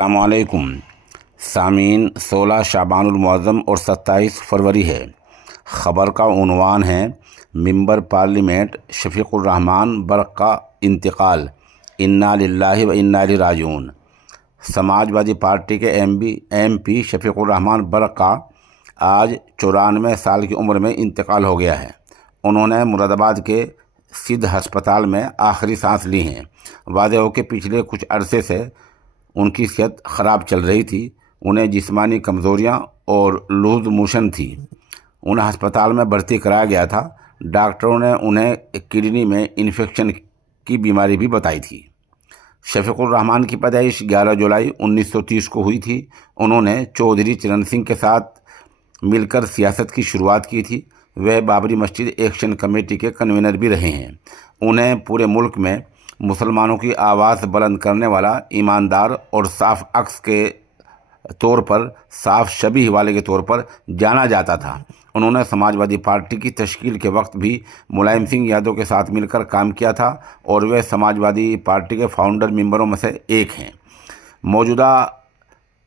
السلام علیکم سامعین، 16 شعبان المعظم اور 27 فروری ہے۔ خبر کا عنوان ہے ممبر پارلیمنٹ شفیق الرحمان برق کا انتقال، انا للہ و انا الیہ راجعون۔ سماج وادی پارٹی کے ایم پی شفیق الرحمان برق کا آج 94 سال کی عمر میں انتقال ہو گیا ہے۔ انہوں نے مراد آباد کے سدھ ہسپتال میں آخری سانس لی ہیں۔ واضح ہو کہ پچھلے کچھ عرصے سے ان کی صحت خراب چل رہی تھی۔ انہیں جسمانی کمزوریاں اور لوز موشن تھی۔ انہیں ہسپتال میں بھرتی کرایا گیا تھا۔ ڈاکٹروں نے انہیں کڈنی میں انفیکشن کی بیماری بھی بتائی تھی۔ شفیق الرحمان کی پیدائش 11 جولائی 1930 کو ہوئی تھی۔ انہوں نے چودھری چرن سنگھ کے ساتھ مل کر سیاست کی شروعات کی تھی۔ وہ بابری مسجد ایکشن کمیٹی کے کنوینر بھی رہے ہیں۔ انہیں پورے ملک میں مسلمانوں کی آواز بلند کرنے والا، ایماندار اور صاف عکس کے طور پر، صاف شبیہ والے کے طور پر جانا جاتا تھا۔ انہوں نے سماج وادی پارٹی کی تشکیل کے وقت بھی ملائم سنگھ یادو کے ساتھ مل کر کام کیا تھا اور وہ سماج وادی پارٹی کے فاؤنڈر ممبروں میں سے ایک ہیں۔ موجودہ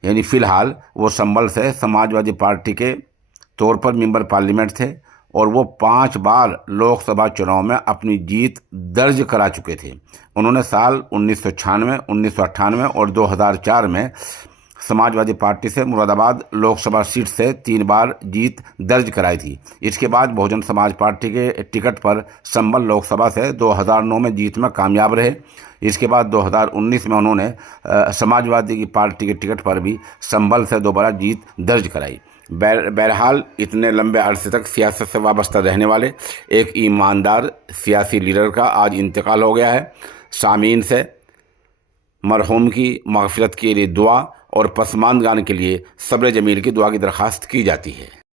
فی الحال وہ سنبھل سے سماج وادی پارٹی کے طور پر ممبر پارلیمنٹ تھے اور وہ 5 بار لوک سبھا چناؤ میں اپنی جیت درج کرا چکے تھے۔ انہوں نے سال 1996، 1998 اور 2004 میں سماج وادی پارٹی سے مراد آباد لوک سبھا سیٹ سے 3 بار جیت درج کرائی تھی۔ اس کے بعد بہوجن سماج پارٹی کے ٹکٹ پر سنبھل لوک سبھا سے 2009 میں جیت میں کامیاب رہے۔ اس کے بعد 2019 میں انہوں نے سماج وادی پارٹی کے ٹکٹ پر بھی سنبھل سے دوبارہ جیت درج کرائی۔ بہرحال اتنے لمبے عرصے تک سیاست سے وابستہ رہنے والے ایک ایماندار سیاسی لیڈر کا آج انتقال ہو گیا ہے۔ سامعین سے مرحوم کی مغفرت کے لیے دعا اور پسماندگان کے لیے صبر جمیل کی دعا کی درخواست کی جاتی ہے۔